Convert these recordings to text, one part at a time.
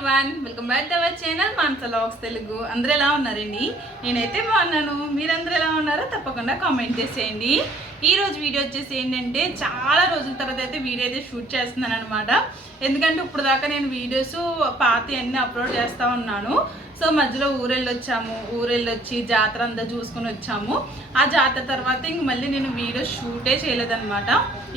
Everyone, welcome back to our channel Manasa vlogs Telugu. అందరూ ఎలా ఉన్నారండి? నేనైతే బాగున్నాను. మీరందరూ ఎలా ఉన్నారో తప్పకుండా కామెంట్ చేసేయండి. ఈ రోజు వీడియో వచ్చేసి ఏంటంటే చాలా రోజుల తర్వాత అయితే వీడియో అయితే షూట్ చేస్తున్నాను అనమాట. ఎందుకంటే ఇప్పుడు దాకా నేను వీడియోస్ పాతి అన్నీ అప్లోడ్ చేస్తూ ఉన్నాను. సో మధ్యలో ఊరెళ్ళొచ్చి జాతర అంతా చూసుకొని వచ్చాము. ఆ జాతర తర్వాత ఇంక మళ్ళీ నేను వీడియో షూటే చేయలేదన్నమాట.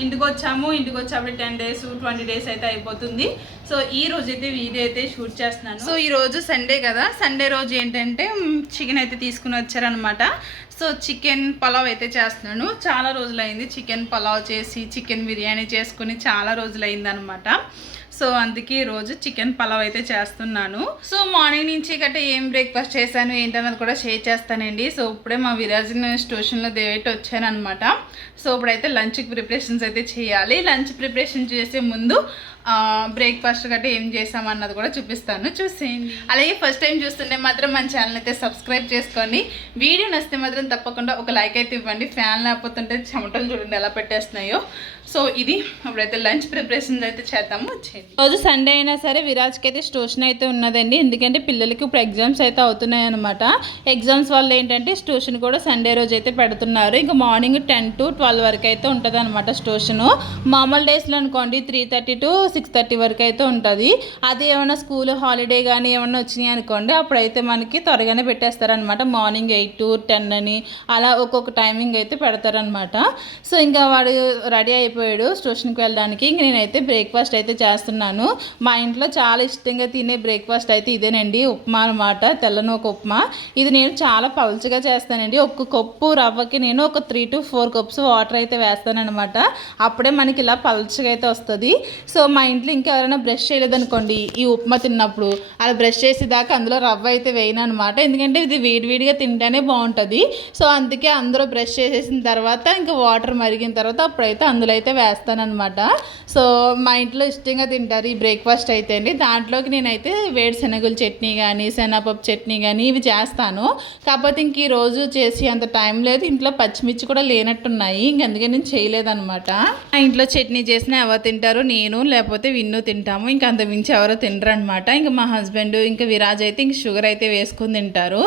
ఇంటికి వచ్చి 10 days 20 days అయితే అయిపోతుంది. సో ఈ రోజు అయితే వీడియో అయితే షూట్ చేస్తున్నాను. సో ఈ రోజు సండే కదా, సండే రోజు ఏంటంటే చికెన్ అయితే తీసుకుని వచ్చారనమాట. సో చికెన్ పలావ్ అయితే చేస్తున్నాను. చాలా రోజులైంది చికెన్ పలావ్ చేసి, చికెన్ బిర్యానీ చేసుకుని చాలా రోజులైంది అనమాట. సో అందుకే రోజు చికెన్ పలావ్ అయితే చేస్తున్నాను. సో మార్నింగ్ నుంచి గట్రా ఏం బ్రేక్ఫాస్ట్ చేశాను ఏంటన్నది కూడా షేర్ చేస్తానండి. సో ఇప్పుడే మా విరాజ్ స్టేషన్లో దేవేటి వచ్చాను అనమాట. సో ఇప్పుడైతే లంచ్కి ప్రిపరేషన్స్ అయితే చేయాలి. లంచ్ ప్రిపరేషన్ చేసే ముందు బ్రేక్ఫాస్ట్ గట్రా ఏం చేసామన్నది కూడా చూపిస్తాను, చూసేయండి. అలాగే ఫస్ట్ టైం చూస్తుంటే మాత్రం మన ఛానల్ అయితే సబ్స్క్రైబ్ చేసుకోండి. వీడియో నచ్చితే మాత్రం తప్పకుండా ఒక లైక్ అయితే ఇవ్వండి. ఫ్యాన్ లేకపోతుంటే చెమటలు చూడండి ఎలా పెట్టేస్తున్నాయో. సో ఇది అప్పుడైతే లంచ్ ప్రిపరేషన్స్ అయితే చేద్దాము, వచ్చేది. రోజు సండే అయినా సరే విరాజ్కి అయితే ట్యూషన్ అయితే ఉన్నదండి. ఎందుకంటే పిల్లలకి ఇప్పుడు ఎగ్జామ్స్ అయితే అవుతున్నాయి అనమాట. ఎగ్జామ్స్ వల్ల ఏంటంటే ట్యూషన్ కూడా సండే రోజు అయితే పెడుతున్నారు. ఇంకా మార్నింగ్ 10 to 12 వరకు అయితే ఉంటుంది అనమాట ట్యూషన్. మామూలు డేస్లో అనుకోండి 3:30 to 6:30 వరకు అయితే ఉంటుంది. అది ఏమైనా స్కూల్ హాలిడే కానీ ఏమైనా వచ్చినాయి అనుకోండి, అప్పుడైతే మనకి త్వరగానే పెట్టేస్తారనమాట. మార్నింగ్ 8 to 10 అని అలా ఒక్కొక్క టైమింగ్ అయితే పెడతారనమాట. సో ఇంకా వాడు రెడీ అయిపోయాడు ట్యూషన్కి వెళ్ళడానికి. ఇంక నేనైతే బ్రేక్ఫాస్ట్ అయితే చేస్తున్నాను. మా ఇంట్లో చాలా ఇష్టంగా తినే బ్రేక్ఫాస్ట్ అయితే ఇదేనండి, ఉప్మా అనమాట. తెల్లనూక ఉప్మా. ఇది నేను చాలా పలుచగా చేస్తానండి. ఒక్క కప్పు రవ్వకి నేను ఒక 3 to 4 cups వాటర్ అయితే వేస్తానమాట. అప్పుడే మనకి ఇలా పలుచగా అయితే వస్తుంది. సో మా ఇంట్లో ఇంకెవరైనా బ్రష్ చేయలేదనుకోండి ఈ ఉప్మా తిన్నప్పుడు, అలా బ్రష్ చేసేదాకా అందులో రవ్వ అయితే వేయను అనమాట. ఎందుకంటే ఇది వేడివేడిగా తింటేనే బాగుంటుంది. సో అందుకే అందరూ బ్రష్ చేసేసిన తర్వాత ఇంకా వాటర్ మరిగిన తర్వాత అప్పుడైతే అందులో అయితే వేస్తానమాట. సో మా ఇంట్లో ఇష్టంగా తింటారు ఈ బ్రేక్ఫాస్ట్ అయితే అండి. దాంట్లోకి నేనైతే వేరుశనగల చట్నీ కానీ శనగపప్పు చట్నీ కానీ ఇవి చేస్తాను. కాకపోతే ఇంక ఈ రోజు చేసి అంత టైం లేదు, ఇంట్లో పచ్చిమిర్చి కూడా లేనట్టున్నాయి. ఇంక అందుకే నేను చేయలేదన్నమాట. మా ఇంట్లో చట్నీ చేసినా ఎవరు తింటారు, నేను లేకపోతే విన్ను తింటాము. ఇంకా అంత మించి ఎవరో తినరు అనమాట. ఇంకా మా హస్బెండ్ ఇంకా విరాజ్ అయితే ఇంక షుగర్ అయితే వేసుకుని తింటారు.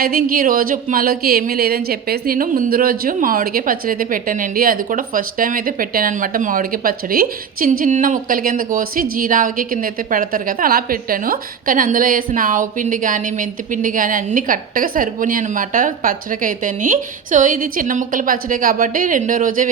అయితే ఇంక ఈ రోజు ఉప్మాలోకి ఏమీ లేదని చెప్పేసి నేను ముందు రోజు మామిడికాయ పచ్చడి అయితే పెట్టానండి. అది కూడా ఫస్ట్ టైం అయితే పెట్టాను అనమాట. మామిడికాయ పచ్చడి చిన్న చిన్న ముక్కల కింద కోసి జీరావకి కింద అయితే పెడతారు కదా, అలా పెట్టాను. కానీ అందులో వేసిన ఆవు పిండి కానీ మెంతి పిండి కానీ అన్నీ కరెక్ట్గా సరిపోయి అనమాట పచ్చడికి అయితేని. సో ఇది చిన్న ముక్కల పచ్చడి కాబట్టి రెండో రోజే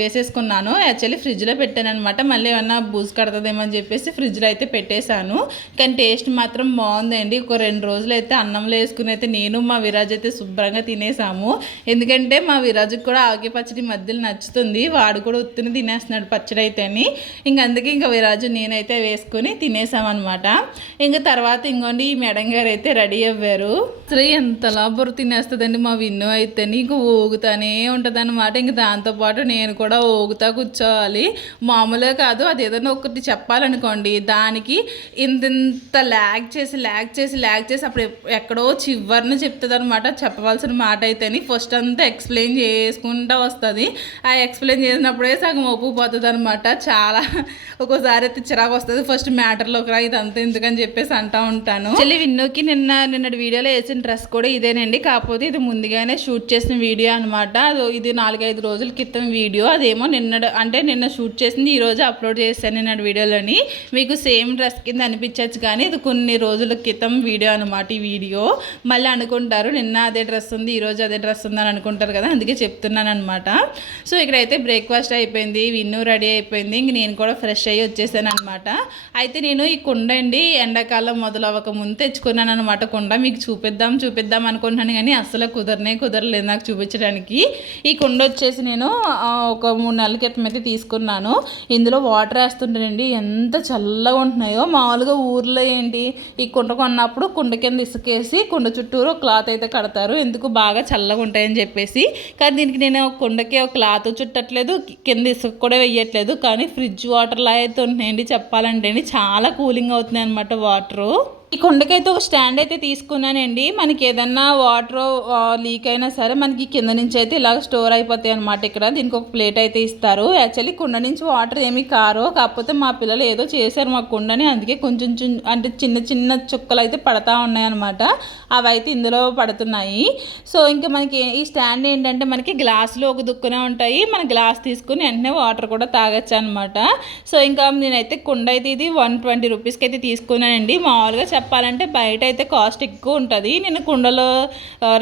వేసేసుకున్నాను. యాక్చువల్లీ ఫ్రిడ్జ్లో పెట్టాను అనమాట. మళ్ళీ ఏమన్నా బూజు కడుతుందేమో అని చెప్పేసి ఫ్రిడ్జ్లో అయితే పెట్టేశాను. కానీ టేస్ట్ మాత్రం బాగుందండి. ఒక 2 రోజులు అయితే అన్నంలో వేసుకుని అయితే నేను మా విరాజ్ అయితే శుభ్రంగా తినేసాము. ఎందుకంటే మా విరాజుకి కూడా ఆవకాయ పచ్చడి మధ్యలో నచ్చుతుంది. వాడు కూడా ఉత్తిని తినేస్తున్నాడు పచ్చడి అయితేని. ఇంక అందుకే ఇంకా విరాజు నేనైతే వేసుకుని తినేసామన్నమాట. ఇంకా తర్వాత ఇంకోండి ఈ మేడం గారు అయితే రెడీ అవ్వారు. అసలు ఎంతలా బుర్ర తినేస్తుందండి మా విన్ను అయితేని. ఇంక ఊగుతానే ఉంటుంది అనమాట. ఇంక దాంతోపాటు నేను కూడా ఊగుతా కూర్చోవాలి. మామూలుగా కాదు, అది ఏదైనా ఒకటి చెప్పాలనుకోండి దానికి ఇంత ల్యాగ్ చేసి అప్పుడు ఎక్కడో చివరిని చెప్తుంది అనమాట. చెప్పవలసిన మాట అయితేని ఫస్ట్ అంతా ఎక్స్ప్లెయిన్ చేసుకుంటూ వస్తుంది. ఆ ఎక్స్ప్లెయిన్ చేసినప్పుడే సగం ఒప్పుకుపోతుంది అనమాట. చాలా ఒక్కోసారి అయితే చిరాకు వస్తుంది. ఫస్ట్ మ్యాటర్లోకి రా, ఇదంతా ఎందుకని చెప్పేసి అంటూ ఉంటాను. చెల్లి విన్నుకి నిన్నటి వీడియోలో వేసిన డ్రెస్ కూడా ఇదేనండి. కాకపోతే ఇది ముందుగానే షూట్ చేసిన వీడియో అనమాట. ఇది 4-5 రోజుల క్రితం వీడియో. అదేమో నిన్న షూట్ చేసింది ఈ రోజు అప్లోడ్ చేశాను నిన్నటి వీడియోలోని. మీకు సేమ్ డ్రెస్ కింద అనిపించవచ్చు కానీ ఇది కొన్ని రోజుల క్రితం వీడియో అనమాట. ఈ వీడియో మళ్ళీ అనుకుంటారు నిన్న అదే డ్రెస్ ఉంది ఈరోజు అదే డ్రెస్ ఉంది అని అనుకుంటారు కదా, అందుకే చెప్తున్నాను అనమాట. సో ఇక్కడైతే బ్రేక్ఫాస్ట్ అయిపోయింది, విన్ను రెడీ అయిపోయింది. ఇంక నేను కూడా ఫ్రెష్ అయ్యి వచ్చేసాను అనమాట. అయితే నేను ఈ కుండ అండి ఎండాకాలం మొదలవ్వక ముందు తెచ్చుకున్నాను అనమాట. కుండ మీకు చూపిద్దాం అనుకుంటున్నాను కానీ అస్సలు కుదరలేదు నాకు చూపించడానికి. ఈ కుండ వచ్చేసి నేను ఒక 3 నెలల క్రితం అయితే తీసుకున్నాను. ఇందులో వాటర్ వేస్తుంటానండి, ఎంత చల్లగా ఉంటున్నాయో. మామూలుగా ఊర్లో ఏంటి ఈ కుండ కొన్నప్పుడు కుండ కింద ఇసుకేసి కుండ చుట్టూరు క్లాత్ అయితే కడతారు, ఎందుకు బాగా చల్లగా ఉంటాయని చెప్పేసి. కానీ దీనికి నేను కుండకి ఒక క్లాత్ చుట్టట్లేదు, కింద ఇసుక కూడా వేయట్లేదు. కానీ ఫ్రిడ్జ్ వాటర్లా అయితే ఉంటున్నాయండి చెప్పాలంటే. చాలా కూలింగ్ అవుతున్నాయి అనమాట వాటరు. ఈ కుండకైతే ఒక స్టాండ్ అయితే తీసుకున్నానండి. మనకి ఏదన్నా వాటర్ లీక్ అయినా సరే మనకి కింద నుంచి అయితే ఇలాగ స్టోర్ అయిపోతాయి అనమాట. ఇక్కడ దీనికి ఒక ప్లేట్ అయితే ఇస్తారు. యాక్చువల్లీ కుండ నుంచి వాటర్ ఏమీ కారు, కాకపోతే మా పిల్లలు ఏదో చేశారు మా కుండని, అందుకే కొంచెం అంటే చిన్న చిన్న చుక్కలు అయితే పడతా ఉన్నాయి అనమాట. అవి అయితే ఇందులో పడుతున్నాయి. సో ఇంకా మనకి ఈ స్టాండ్ ఏంటంటే మనకి గ్లాసులో ఒక దుక్కునే ఉంటాయి. మన గ్లాస్ తీసుకుని వెంటనే వాటర్ కూడా తాగొచ్చు అనమాట. సో ఇంకా నేనైతే కుండ అయితే ఇది 120 రూపీస్కి అయితే తీసుకున్నానండి. మామూలుగా చెప్పాలంటే బయట అయితే కాస్ట్ ఎక్కువ ఉంటుంది. నేను కుండలో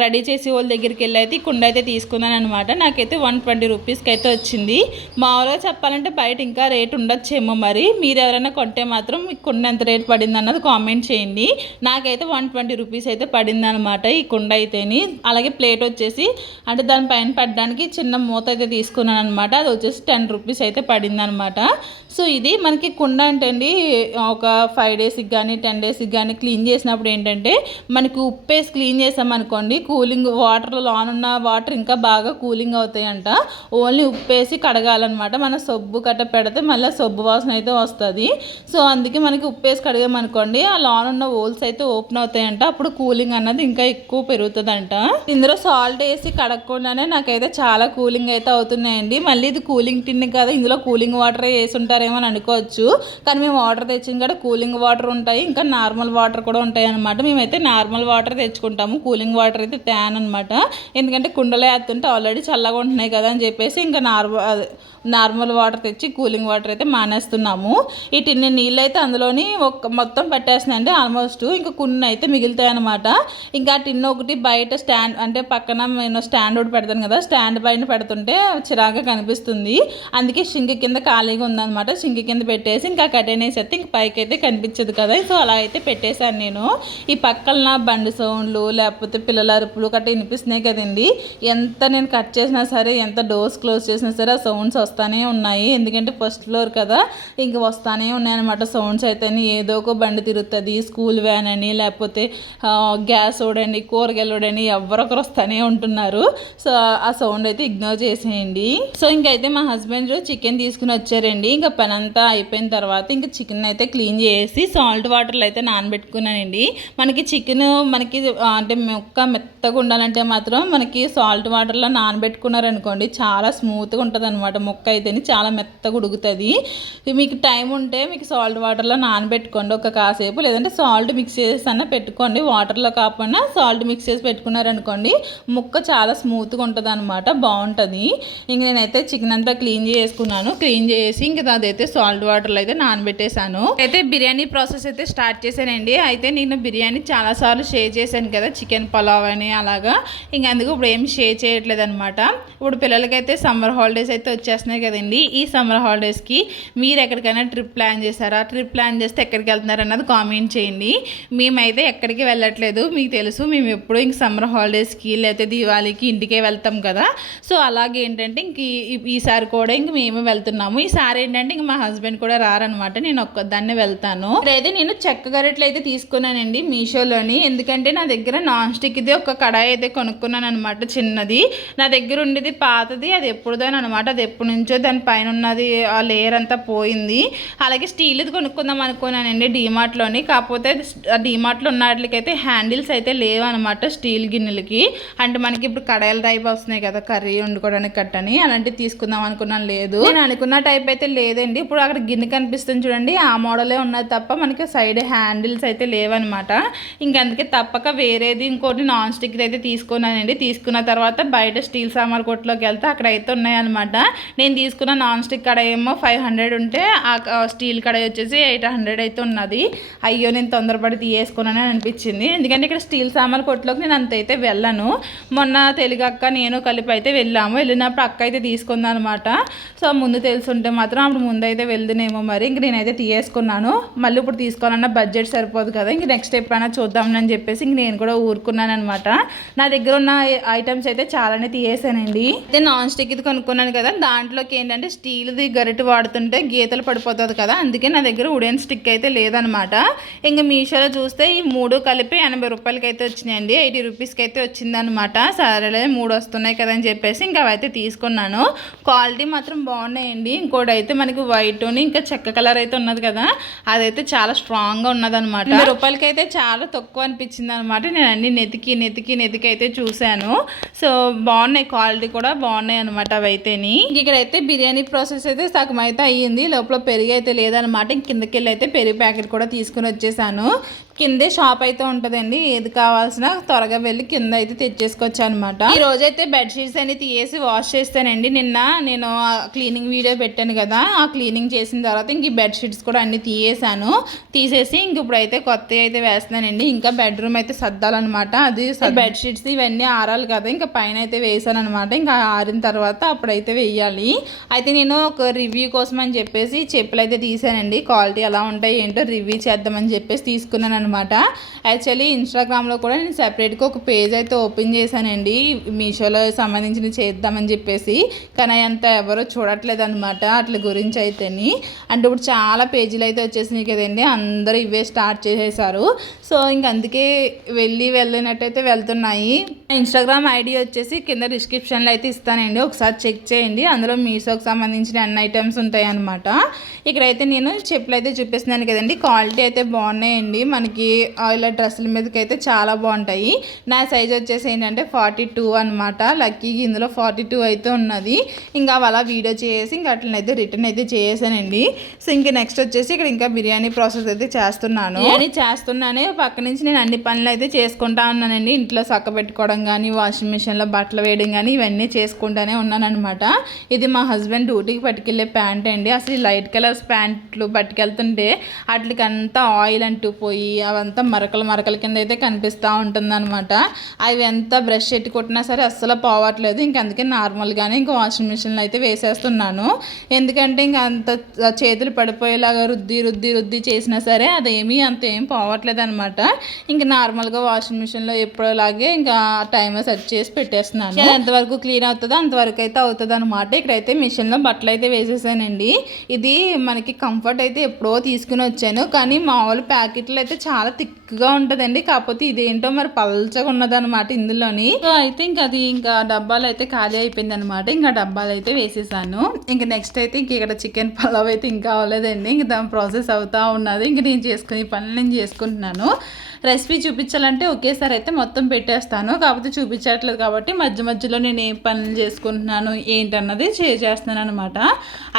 రెడీ చేసి వాళ్ళ దగ్గరికి వెళ్ళి అయితే ఈ కుండ అయితే తీసుకున్నాను అనమాట. నాకైతే 120 రూపీస్కి అయితే వచ్చింది. మామూలుగా చెప్పాలంటే బయట ఇంకా రేట్ ఉండొచ్చేమో. మరి మీరు ఎవరైనా కొంటే మాత్రం మీకు కుండ ఎంత రేట్ పడింది అన్నది కామెంట్ చేయండి. నాకైతే 120 రూపీస్ అయితే పడింది అనమాట ఈ కుండ అయితేని. అలాగే ప్లేట్ వచ్చేసి అంటే దానిపైన పెట్టడానికి చిన్న మూత అయితే తీసుకున్నాను అనమాట. అది వచ్చేసి 10 రూపీస్ అయితే పడింది అనమాట. సో ఇది మనకి కుండ అంటే అండి ఒక 5 డేస్కి కానీ 10 డేస్కి కానీ క్లీన్ చేసినప్పుడు ఏంటంటే మనకి ఉప్పేసి క్లీన్ చేసామనుకోండి, కూలింగ్ వాటర్ లోనున్న వాటర్ ఇంకా బాగా కూలింగ్ అవుతాయంట. ఓన్లీ ఉప్పేసి కడగాలన్నమాట. మన సబ్బు కట్ట పెడితే మళ్ళీ సబ్బు వాసన అయితే వస్తుంది. సో అందుకే మనకి ఉప్పేసి కడిగామనుకోండి ఆ లోనున్న హోల్స్ అయితే ఓపెన్ అవుతాయంట. అప్పుడు కూలింగ్ అన్నది ఇంకా ఎక్కువ పెరుగుతుందంట. ఇందులో సాల్ట్ వేసి కడగకుండానే నాకైతే చాలా కూలింగ్ అయితే అవుతున్నాయండి. మళ్ళీ ఇది కూలింగ్ టిన్ కదా, ఇందులో కూలింగ్ వాటర్ వేసి ఉంటారేమో అని అనుకోవచ్చు. కానీ మేము వాటర్ తెచ్చిన కూడా కూలింగ్ వాటర్ ఉంటాయి, ఇంకా నార్మల్ వాటర్ కూడా ఉంటాయి అనమాట. మేమైతే నార్మల్ వాటర్ తెచ్చుకుంటాము. కూలింగ్ వాటర్ అయితే ట్యాన్ అనమాట. ఎందుకంటే కుండలో వేస్తుంటే ఆల్రెడీ చల్లగా ఉంటున్నాయి కదా అని చెప్పేసి ఇంకా నార్మల్ వాటర్ తెచ్చి కూలింగ్ వాటర్ అయితే మానేస్తున్నాము. ఈ టిన్ని నీళ్ళు అయితే అందులోని మొత్తం పెట్టేస్తున్నాయండి ఆల్మోస్ట్. ఇంకా కొన్ని అయితే మిగులుతాయి అనమాట. ఇంకా టిన్ను ఒకటి బయట స్టాండ్ అంటే పక్కన నేను స్టాండ్ ఒకటి పెడతాను కదా, స్టాండ్ పైన పెడుతుంటే చిరాగా కనిపిస్తుంది. అందుకే షింక్ కింద ఖాళీగా ఉందన్నమాట. షింక్ కింద పెట్టేసి ఇంకా కట్టెన్ వేసేస్తే ఇంక పైకి అయితే కనిపించదు కదా. సో అలా అయితే పెట్టేశాను నేను. ఈ పక్కన బండి సౌండ్లు లేకపోతే పిల్లల అరుపులు కట్ట వినిపిస్తున్నాయి కదండి. ఎంత నేను కట్ చేసినా సరే, ఎంత డోర్స్ క్లోజ్ చేసినా సరే ఆ సౌండ్స్ వస్తానే ఉన్నాయి. ఎందుకంటే ఫస్ట్ ఫ్లోర్ కదా, ఇంక వస్తానే ఉన్నాయన్నమాట సౌండ్స్ అయితే. ఏదో ఒక బండి తిరుగుతుంది, స్కూల్ వ్యాన్ అని లేకపోతే గ్యాస్ ఓడని కూరగాయలు ఓడని ఎవరొకరు వస్తానే ఉంటున్నారు. సో ఆ సౌండ్ అయితే ఇగ్నోర్ చేసేయండి. సో ఇంకైతే మా హస్బెండ్ చికెన్ తీసుకుని వచ్చారండి. ఇంకా పని అంతా అయిపోయిన తర్వాత ఇంకా చికెన్ అయితే క్లీన్ చేసి సాల్ట్ వాటర్లో అయితే నానబెట్టుకున్నానండి. మనకి చికెన్ మనకి అంటే మెత్తగా ఉండాలంటే మాత్రం మనకి సాల్ట్ వాటర్లో నానబెట్టుకున్నారనుకోండి చాలా స్మూత్గా ఉంటుంది అనమాట. ముక్క అయితే చాలా మెత్తగా ఉడుకుతుంది. మీకు టైం ఉంటే మీకు సాల్ట్ వాటర్లో నానబెట్టుకోండి ఒక కాసేపు, లేదంటే సాల్ట్ మిక్స్ చేసి అన్న పెట్టుకోండి. వాటర్లో కాకుండా సాల్ట్ మిక్స్ చేసి పెట్టుకున్నారనుకోండి ముక్క చాలా స్మూత్గా ఉంటుంది అనమాట, బాగుంటుంది. ఇంక నేనైతే చికెన్ అంతా క్లీన్ చేసుకున్నాను. క్లీన్ చేసి ఇంకా అదైతే సాల్ట్ వాటర్లో అయితే నానబెట్టేశాను. అయితే బిర్యానీ ప్రాసెస్ అయితే స్టార్ట్ చేశానండి. అయితే నేను బిర్యానీ చాలాసార్లు షేర్ చేశాను కదా, చికెన్ పలావ్ అని అలాగా. ఇంక అందుకు ఇప్పుడు ఏమి షేర్ చేయట్లేదు అనమాట. ఇప్పుడు పిల్లలకైతే సమ్మర్ హాలిడేస్ అయితే వచ్చేస్తున్నాయి కదండి. ఈ సమ్మర్ హాలిడేస్కి మీరు ఎక్కడికైనా ట్రిప్ ప్లాన్ చేశారా? ట్రిప్ ప్లాన్ చేస్తే ఎక్కడికి వెళ్తున్నారు అన్నది కామెంట్ చేయండి. మేమైతే ఎక్కడికి వెళ్ళట్లేదు, మీకు తెలుసు. మేము ఎప్పుడూ ఇంక సమ్మర్ హాలిడేస్కి లేకపోతే దీవాళికి ఇంటికే వెళ్తాం కదా. సో అలాగే ఏంటంటే ఇంక ఈసారి కూడా ఇంక మేము వెళ్తున్నాము. ఈసారి ఏంటంటే ఇంక మా హస్బెండ్ కూడా రారనమాట, నేను ఒక్కదాన్నే వెళ్తాను. అయితే నేను చెక్క గరిటెలు అయితే తీసుకున్నానండి మీషోలోని. ఎందుకంటే నా దగ్గర నాన్ స్టిక్ది ఒక కడాయి అయితే కొనుక్కున్నాను అనమాట, చిన్నది. నా దగ్గర ఉండేది పాతది, అది ఎప్పుడుదని అనమాట. అది ఎప్పటి నుంచో దానిపైన ఉన్నది ఆ లేయర్ అంతా పోయింది. అలాగే స్టీల్ది కొనుక్కుందాం అనుకున్నానండి డీమార్ట్లోని. కాకపోతే డీమార్ట్లో ఉన్న వాటికైతే హ్యాండిల్స్ అయితే లేవు అనమాట స్టీల్ గిన్నెలకి. అంటే మనకి ఇప్పుడు కడాయిల టైప్ వస్తున్నాయి కదా కర్రీ వండుకోవడానికి కట్టని, అలాంటివి తీసుకుందాం అనుకున్నాను. లేదు, నేను అనుకున్న టైప్ అయితే లేదండి. ఇప్పుడు అక్కడ గిన్నె కనిపిస్తుంది చూడండి, ఆ మోడలే ఉన్నది తప్ప మనకి సైడ్ హ్యాండిల్స్ అయితే లేవన్నమాట. ఇంకందుకే తప్పక వేరేది ఇంకోటి నాన్ స్టిక్ది అయితే తీసుకున్నానండి. తీసుకున్న తర్వాత బయట స్టీల్ సామాన్ కొట్టులోకి వెళ్తే అక్కడ అయితే ఉన్నాయన్నమాట. నేను తీసుకున్న నాన్ స్టిక్ కడాయి ఏమో 500 ఉంటే ఆ స్టీల్ కడాయి వచ్చేసి 800 అయితే ఉన్నది. అయ్యో నేను తొందరపడి తీయేసుకున్నానని అనిపించింది. ఎందుకంటే ఇక్కడ స్టీల్ సామాన్ కొట్టులోకి నేను అంత అయితే వెళ్ళను. మొన్న తెలుగు అక్క నేను కలిపి అయితే వెళ్ళాము. వెళ్ళినప్పుడు అక్క అయితే తీసుకుంది అనమాట. సో ముందు తెలుసుంటే మాత్రం అప్పుడు ముందు అయితే వెళ్దునేమో. మరి ఇంక నేనైతే తీయేసుకున్నాను. మళ్ళీ ఇప్పుడు తీసుకోవాలన్నా బడ్జెట్ సరిపోదు కదా, ఇంక నెక్స్ట్ ఎప్పుడైనా చూద్దామని చెప్పేసి ఇంక నేను కూడా ఊరుకున్నాను అనమాట. నా దగ్గర ఉన్న ఐటమ్స్ అయితే చాలానే తీయేసానండి. అయితే నాన్ స్టిక్ ఇది కొనుక్కున్నాను కదా, దాంట్లో దాంట్లోకి ఏంటంటే స్టీల్ది గరిటె వాడుతుంటే గీతలు పడిపోతుంది కదా, అందుకే నా దగ్గర వుడెన్ స్టిక్ అయితే లేదనమాట. ఇంకా మీషోలో చూస్తే ఈ 3 కలిపి 80 రూపాయలకి అయితే వచ్చినాయండి, 80 రూపీస్కి అయితే వచ్చిందనమాట. సరేలే 3 వస్తున్నాయి కదా అని చెప్పేసి ఇంకా అవైతే తీసుకున్నాను. క్వాలిటీ మాత్రం బాగున్నాయండి. ఇంకోటి అయితే మనకి వైట్ ఇంకా చెక్క కలర్ అయితే ఉన్నది కదా, అదైతే చాలా స్ట్రాంగ్గా ఉన్నదనమాట. 80 రూపాయలకి అయితే చాలా తక్కువ అనిపించింది అనమాట. నేను అన్ని నెతికి అయితే చూశాను. సో బాగున్నాయి, క్వాలిటీ కూడా బాగున్నాయి అనమాట అవైతేని. ఇక్కడైతే బిర్యానీ ప్రాసెస్ అయితే సగం అయితే అయ్యింది, లోపల పెరుగు అయితే లేదనమాట. కిందకి వెళ్ళి అయితే పెరుగు ప్యాకెట్ కూడా తీసుకుని వచ్చేసాను. కిందే షాప్ అయితే ఉంటుందండి, ఏది కావాల్సిన త్వరగా వెళ్ళి కింద అయితే తెచ్చేసుకోవచ్చు అనమాట. ఈ రోజైతే బెడ్షీట్స్ అని తీసి వాష్ చేస్తానండి. నిన్న నేను క్లీనింగ్ వీడియో పెట్టాను కదా, ఆ క్లీనింగ్ చేసిన తర్వాత ఇంక ఈ బెడ్షీట్స్ కూడా అన్ని తీసేసి ఇంక ఇప్పుడైతే కొత్తవి అయితే వేస్తున్నానండి. ఇంకా బెడ్రూమ్ అయితే సర్దాలన్నమాట. అది బెడ్షీట్స్ ఇవన్నీ ఆరాలి కదా, ఇంకా పైన అయితే వేసాను అనమాట. ఇంకా ఆరిన తర్వాత అప్పుడైతే వేయాలి. అయితే నేను ఒక రివ్యూ కోసం అని చెప్పేసి చెప్పులు అయితే తీసానండి. క్వాలిటీ ఎలా ఉంటాయి ఏంటో రివ్యూ చేద్దామని చెప్పేసి తీసుకున్నాను అనమాట. యాక్చువల్లీ ఇన్స్టాగ్రామ్లో కూడా నేను సెపరేట్గా ఒక పేజ్ అయితే ఓపెన్ చేశానండి, మీషోలో సంబంధించిన చేద్దామని చెప్పేసి. కానీ అంత ఎవరో చూడట్లేదు అనమాట అట్ల గురించి అయితేని. అంటే ఇప్పుడు చాలా పేజీలు అయితే వచ్చేసినాయి కదండి, అందరూ ఇవే స్టార్ట్ చేసేసారు. సో ఇంక అందుకే వెళ్ళినట్టయితే వెళ్తున్నాయి. ఇన్స్టాగ్రామ్ ఐడి వచ్చేసి కింద డిస్క్రిప్షన్లో అయితే ఇస్తానండి, ఒకసారి చెక్ చేయండి. అందులో మీషోకి సంబంధించిన అన్ని ఐటమ్స్ ఉంటాయి అనమాట. ఇక్కడైతే నేను చెప్పులు అయితే చూపిస్తున్నాను కదండి, క్వాలిటీ అయితే బాగున్నాయండి. మనకి ఇలా డ్రెస్సుల మీదకి అయితే చాలా బాగుంటాయి. నా సైజ్ వచ్చేసి ఏంటంటే 42 అనమాట. లక్కీకి ఇందులో 42 అయితే ఉన్నది. ఇంకా అలా వీడియో చేసి ఇంకా అట్లనైతే రిటర్న్ అయితే చేసానండి. సో ఇంక నెక్స్ట్ వచ్చేసి ఇక్కడ ఇంకా బిర్యానీ ప్రాసెస్ అయితే చేస్తున్నాను. బిర్యానీ చేస్తున్నానే పక్క నుంచి నేను అన్ని పనులు అయితే చేసుకుంటా ఉన్నానండి. ఇంట్లో సక్క పెట్టుకోవడం కానీ, వాషింగ్ మిషన్లో బట్టలు వేయడం కానీ ఇవన్నీ చేసుకుంటానే ఉన్నాను అనమాట. ఇది మా హస్బెండ్ డ్యూటీకి పట్టుకెళ్ళే ప్యాంట్ అండి. అసలు లైట్ కలర్స్ ప్యాంట్లు పట్టుకెళ్తుంటే వాటికి అంతా ఆయిల్ అంటూ పోయి అవంతా మరకల కింద అయితే కనిపిస్తూ ఉంటుంది అనమాట. అవి ఎంత బ్రష్ ఎట్టి కొట్టినా సరే అస్సలు పోవట్లేదు. ఇంక అందుకే నార్మల్గానే ఇంకా వాషింగ్ మిషన్లో అయితే వేసేస్తున్నాను. ఎందుకంటే ఇంకా అంత చేతులు పడిపోయేలాగా రుద్ది చేసినా సరే అదేమీ అంత ఏం పోవట్లేదు అనమాట. ఇంకా నార్మల్గా వాషింగ్ మిషన్లో ఎప్పుడోలాగే ఇంకా టైమర్ సెట్ చేసి పెట్టేస్తున్నాను. ఎంతవరకు క్లీన్ అవుతుందో అంతవరకు అయితే అవుతుంది అనమాట. ఇక్కడైతే మిషన్లో బట్టలు అయితే వేసేసానండి. ఇది మనకి కంఫర్ట్ అయితే ఎప్పుడో తీసుకుని వచ్చాను, కానీ మామూలు ప్యాకెట్లు అయితే చాలా థిక్గా ఉంటుందండి. కాకపోతే ఇదేంటో మరి పల్చగా ఉన్నదనమాట ఇందులోని. సో అయితే ఇంకా డబ్బాలు అయితే ఖాళీ అయిపోయింది అనమాట. ఇంకా డబ్బాలు అయితే వేసేసాను. ఇంకా నెక్స్ట్ అయితే ఇక్కడ చికెన్ పలావ్ అయితే ఇంకా అవ్వలేదండి. ఇంక దాని ప్రాసెస్ అవుతా ఉన్నది. ఇంక నేను చేసుకుని పనులు నేను చేసుకుంటున్నాను. రెసిపీ చూపించాలంటే ఒకేసారి అయితే మొత్తం పెట్టేస్తాను, కాకపోతే చూపించట్లేదు కాబట్టి మధ్యలో నేను ఏం పనులు చేసుకుంటున్నాను ఏంటన్నది షేర్ చేస్తున్నాను అనమాట.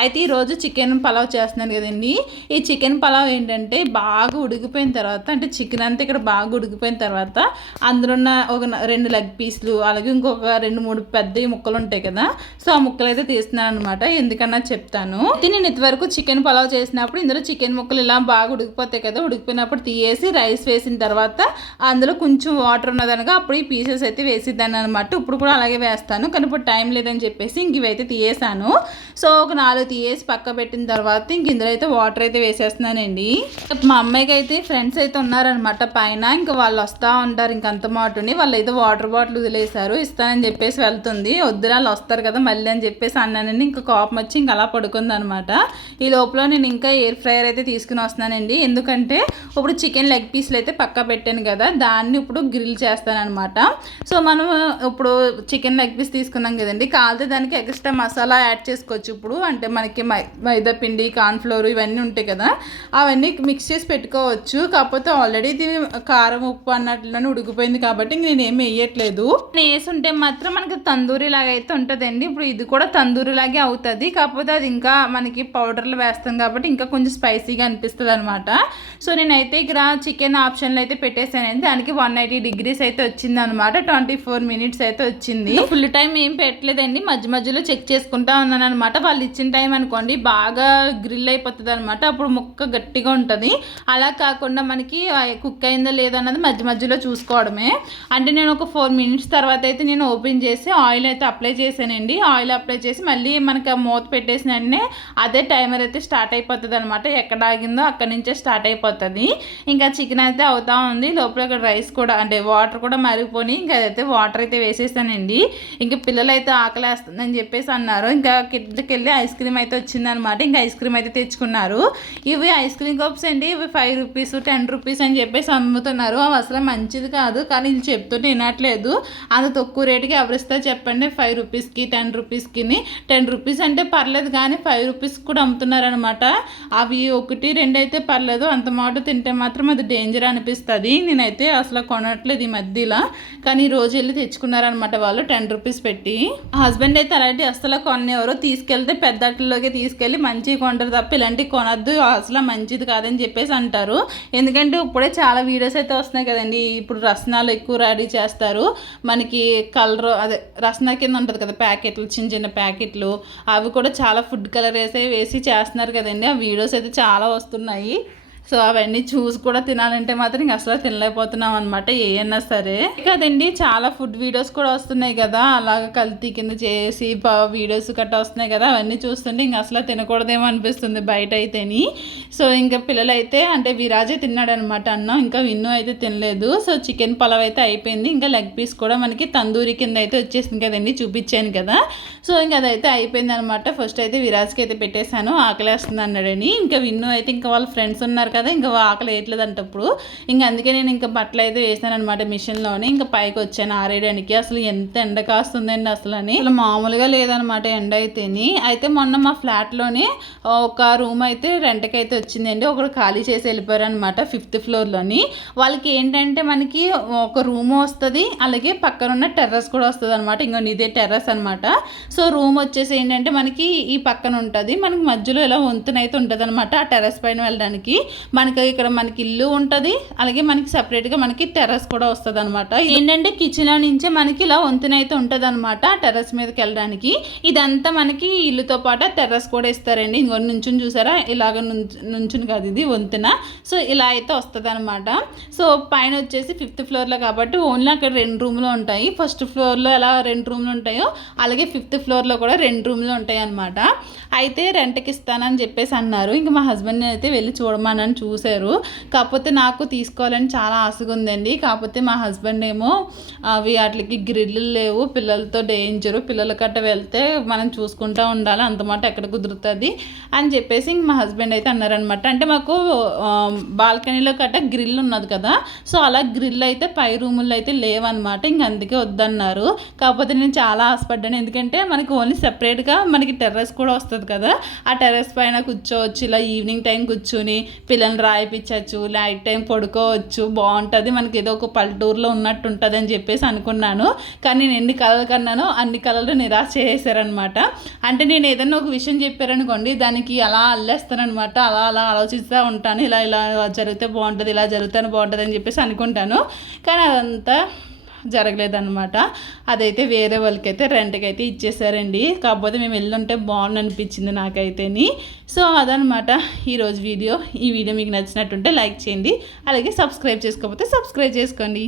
అయితే ఈరోజు చికెన్ పలావ్ చేస్తున్నాను కదండి. ఈ చికెన్ పలావ్ ఏంటంటే బాగా ఉడికిపోయిన తర్వాత, అంటే చికెన్ అంతా ఇక్కడ బాగా ఉడికిపోయిన తర్వాత అందులో ఉన్న ఒక 2 లెగ్ పీస్లు, అలాగే ఇంకొక 2-3 పెద్ద ముక్కలు ఉంటాయి కదా, సో ఆ ముక్కలు అయితే తీస్తున్నాను అనమాట. ఎందుకన్నా చెప్తాను. నేను ఇంతవరకు చికెన్ పలావ్ చేసినప్పుడు ఇందులో చికెన్ ముక్కలు ఇలా బాగా ఉడికిపోతాయి కదా, ఉడికిపోయినప్పుడు తీయేసి రైస్ వేసిన తర్వాత అందులో కొంచెం వాటర్ ఉన్నదనగా అప్పుడు ఈ పీసెస్ అయితే వేసిద్దాను అనమాట. ఇప్పుడు కూడా అలాగే వేస్తాను, కానీ ఇప్పుడు టైం లేదని చెప్పేసి ఇంక ఇవైతే తీయేసాను. సో ఒక 4 తీయేసి పక్క పెట్టిన తర్వాత ఇంక ఇందులో అయితే వాటర్ అయితే వేసేస్తున్నానండి. మా అమ్మాయికి అయితే ఫ్రెండ్స్ అయితే ఉన్నారనమాట పైన, ఇంకా వాళ్ళు వస్తూ ఉంటారు. ఇంకంత మాటని వాళ్ళు అయితే వాటర్ బాటిల్ వదిలేశారు, ఇస్తానని చెప్పేసి వెళ్తుంది. వద్దురా వాళ్ళు వస్తారు కదా మళ్ళీ అని చెప్పేసి అన్నానండి. ఇంకా కోపం వచ్చి ఇంకా అలా పడుకుంది అనమాట. ఈ లోపల నేను ఇంకా ఎయిర్ ఫ్రైయర్ అయితే తీసుకుని వస్తున్నానండి. ఎందుకంటే ఇప్పుడు చికెన్ లెగ్ పీస్లు అయితే పక్క పెట్టాను కదా, దాన్ని ఇప్పుడు గ్రిల్ చేస్తానమాట. సో మనం ఇప్పుడు చికెన్ లెగ్ పీస్ తీసుకున్నాం కదండి, కాలితే దానికి ఎక్స్ట్రా మసాలా యాడ్ చేసుకోవచ్చు. ఇప్పుడు అంటే మనకి మైదా పిండి, కార్న్ఫ్లోర్ ఇవన్నీ ఉంటాయి కదా, అవన్నీ మిక్స్ చేసి పెట్టుకోవచ్చు. కాకపోతే ఆల్రెడీ ఇది కారం ఉప్పు అన్నట్లోనే ఉడికిపోయింది కాబట్టి నేను ఏమి వేయట్లేదు. వేసుంటే మాత్రం మనకి తందూరి లాగా అయితే ఉంటుందండి. ఇప్పుడు ఇది కూడా తందూరి లాగే అవుతుంది, కాకపోతే అది ఇంకా మనకి పౌడర్లు వేస్తాం కాబట్టి ఇంకా కొంచెం స్పైసీగా అనిపిస్తుంది అనమాట. సో నేనైతే ఇక్కడ చికెన్ ఆప్షన్లో అయితే పెట్టేసానండి. దానికి 180 degrees అయితే వచ్చింది అనమాట. 24 minutes అయితే వచ్చింది. ఫుల్ టైం ఏం పెట్టలేదండి, మధ్యలో చెక్ చేసుకుంటా ఉన్నాను అనమాట. వాళ్ళు ఇచ్చిన టైం అనుకోండి బాగా గ్రిల్ అయిపోతుంది అనమాట, అప్పుడు ముక్క గట్టిగా ఉంటుంది. అలా కాకుండా మనకి మనకి కుక్ అయిందో లేదో అన్నది మధ్య మధ్యలో చూసుకోవడమే. అంటే నేను ఒక 4 మినిట్స్ తర్వాత అయితే నేను ఓపెన్ చేసి ఆయిల్ అయితే అప్లై చేశానండి. ఆయిల్ అప్లై చేసి మళ్ళీ మనకి ఆ మూత పెట్టేసిన వెంటనే అదే టైమర్ అయితే స్టార్ట్ అయిపోతుంది అనమాట. ఎక్కడ ఆగిందో అక్కడి నుంచే స్టార్ట్ అయిపోతుంది. ఇంకా చికెన్ అయితే అవుతా ఉంది. లోపల ఇక్కడ రైస్ కూడా అంటే వాటర్ కూడా మరిగిపోయి ఇంకా అదైతే వాటర్ అయితే వేసేసానండి. ఇంకా పిల్లలు అయితే ఆకలేస్తుందని చెప్పేసి అన్నారు. ఇంకా కిందకి వెళ్ళి ఐస్ క్రీమ్ అయితే వచ్చిందనమాట. ఇంకా ఐస్ క్రీమ్ అయితే తెచ్చుకున్నారు. ఇవి ఐస్ క్రీమ్ కప్స్ అండి. ఇవి 5 రూపీస్ 10 రూపీస్ అని చెప్పేసి అమ్ముతున్నారు. అవి అసలు మంచిది కాదు, కానీ ఇది చెప్తుంటే వినట్లేదు. అంత తక్కువ రేటుకి ఎవరిస్తే చెప్పండి. 5 రూపీస్కి 10 రూపీస్కి 10 రూపీస్ అంటే పర్లేదు, కానీ 5 రూపీస్కి కూడా అమ్ముతున్నారనమాట. అవి 1 2 అయితే పర్లేదు, అంత మాట తింటే మాత్రం అది డేంజర్ అనిపిస్తుంది. నేనైతే అసలు కొనట్లేదు ఈ మధ్యలో, కానీ ఈ రోజు వెళ్ళి తెచ్చుకున్నారనమాట వాళ్ళు 10 రూపీస్ పెట్టి. హస్బెండ్ అయితే అలాంటి అసలు కొనేవారు, తీసుకెళ్తే పెద్దట్లోకి తీసుకెళ్ళి మంచిగా కొంటారు తప్ప ఇలాంటివి కొనద్దు, అసలు మంచిది కాదని చెప్పేసి అంటారు. ఎందుకంటే ఇప్పుడే చాలా వీడియోస్ అయితే వస్తున్నాయి కదండి. ఇప్పుడు రసనాలు ఎక్కువ రెడీ చేస్తారు. మనకి కలర్ అదే రసన కింద ఉంటుంది కదా ప్యాకెట్లు, చిన్న చిన్న ప్యాకెట్లు, అవి కూడా చాలా ఫుడ్ కలర్ వేసి చేస్తున్నారు కదండి. ఆ వీడియోస్ అయితే చాలా వస్తున్నాయి. సో అవన్నీ చూసి కూడా తినాలంటే మాత్రం ఇంక అసలు తినలేకపోతున్నాం అనమాట ఏమన్నా సరే కదండి. చాలా ఫుడ్ వీడియోస్ కూడా వస్తున్నాయి కదా, అలాగ కల్తీ కింద చేసి వీడియోస్ గట్టా వస్తున్నాయి కదా, అవన్నీ చూస్తుంటే ఇంక అసలు తినకూడదేమో అనిపిస్తుంది బయట అయితేని. సో ఇంకా పిల్లలైతే అంటే విరాజే తిన్నాడనమాట అన్నం, ఇంకా విన్ను అయితే తినలేదు. సో చికెన్ పలావ్ అయితే అయిపోయింది. ఇంకా లెగ్ పీస్ కూడా మనకి తందూరి కింద అయితే వచ్చేసింది కదండి, చూపించాను కదా. సో ఇంకా అదైతే అయిపోయింది అనమాట. ఫస్ట్ అయితే విరాజ్కి అయితే పెట్టేశాను, ఆకలేస్తుంది అన్నాడని. ఇంకా విన్ను అయితే ఇంకా వాళ్ళ ఫ్రెండ్స్ ఉన్నారు కదా, ఇంకా ఆకలి వేయట్లేదు అంటప్పుడు ఇంకా అందుకే నేను ఇంకా బట్టలు అయితే వేసాను అనమాట మిషన్లోనే. ఇంకా పైకి వచ్చాను ఆరేయడానికి. అసలు ఎంత ఎండ కాస్తుందండి అసలు మామూలుగా లేదనమాట ఎండ అయితేని. అయితే మొన్న మా ఫ్లాట్లోనే ఒక రూమ్ అయితే రెంట్కి అయితే వచ్చిందండి. ఒకరు ఖాళీ చేసి వెళ్ళిపోయారు అనమాట 5th ఫ్లోర్లోని. వాళ్ళకి ఏంటంటే మనకి ఒక రూమ్ వస్తుంది, అలాగే పక్కన ఉన్న టెర్రస్ కూడా వస్తుంది అనమాట. ఇంకొన్ని ఇదే టెర్రస్ అనమాట. సో రూమ్ వచ్చేసి ఏంటంటే మనకి ఈ పక్కన ఉంటుంది, మనకి మధ్యలో ఇలా వంతున అయితే ఉంటుంది అనమాట. ఆ టెర్రస్ పైన వెళ్ళడానికి మనకి ఇక్కడ మనకి ఇల్లు ఉంటుంది, అలాగే మనకి సపరేట్గా మనకి టెర్రస్ కూడా వస్తుంది అనమాట. ఏంటంటే కిచెన్లో నుంచే మనకి ఇలా వంతున అయితే ఉంటుంది అనమాట టెర్రస్ మీదకి వెళ్ళడానికి. ఇదంతా మనకి ఇల్లుతో పాటు టెర్రస్ కూడా ఇస్తారండి. ఇంకొన్ని నుంచుని చూసారా, ఇలాగ నుంచుని కాదు ఇది వంతున. సో ఇలా అయితే వస్తుంది అనమాట. సో పైన వచ్చేసి 5th ఫ్లోర్లో కాబట్టి ఓన్లీ అక్కడ 2 రూమ్లు ఉంటాయి. 1st ఫ్లోర్లో ఎలా 2 రూమ్లు ఉంటాయో అలాగే 5th ఫ్లోర్లో కూడా 2 రూమ్లు ఉంటాయి అనమాట. అయితే రెంట్కి ఇస్తానని చెప్పేసి అన్నారు. ఇంకా మా హస్బెండ్ని అయితే వెళ్ళి చూడమని చూశారు. కాకపోతే నాకు తీసుకోవాలని చాలా ఆశగా ఉందండి. కాకపోతే మా హస్బెండ్ ఏమో అవి వాటికి గ్రిల్లు లేవు, పిల్లలతో డేంజరు, పిల్లల కట్ట వెళ్తే మనం చూసుకుంటూ ఉండాలి, అంతమాట ఎక్కడ కుదురుతుంది అని చెప్పేసి ఇంక మా హస్బెండ్ అయితే అన్నారనమాట. అంటే మాకు బాల్కనీలో కట్ట గ్రిల్ ఉన్నది కదా, సో అలా గ్రిల్ అయితే పై రూముల్లో అయితే లేవన్నమాట. ఇంక అందుకే వద్దన్నారు. కాకపోతే నేను చాలా ఆశపడ్డాను, ఎందుకంటే మనకి ఓన్లీ సెపరేట్గా మనకి టెర్రస్ కూడా వస్తుంది కదా, ఆ టెర్రస్ పైన కూర్చోవచ్చు, ఇలా ఈవినింగ్ టైం కూర్చొని పిల్లల్ని రాయిపించవచ్చు, నైట్ టైం పడుకోవచ్చు, బాగుంటుంది, మనకి ఏదో ఒక పల్లెటూరులో ఉన్నట్టు ఉంటుంది అని చెప్పేసి అనుకున్నాను. కానీ నేను ఎన్ని కలలు కన్నానో అన్ని కలలు నిరాశ చేసేసారనమాట. అంటే నేను ఏదైనా ఒక విషయం చెప్పారనుకోండి, దానికి అలా అల్లేస్తానమాట, అలా ఆలోచిస్తూ ఉంటాను. ఇలా జరిగితే బాగుంటుంది, ఇలా జరిగితే బాగుంటుంది అని చెప్పేసి అనుకుంటాను. కానీ అదంతా జరగలేదన్నమాట. అదైతే వేరే వాళ్ళకైతే రెంట్కి అయితే ఇచ్చేసారండి. కాకపోతే మేము వెళ్ళుంటే బాగుంది అనిపించింది నాకైతేని. సో అదనమాట ఈరోజు వీడియో. ఈ వీడియో మీకు నచ్చినట్టుంటే లైక్ చేయండి, అలాగే సబ్స్క్రైబ్ చేసుకోకపోతే సబ్స్క్రైబ్ చేసుకోండి.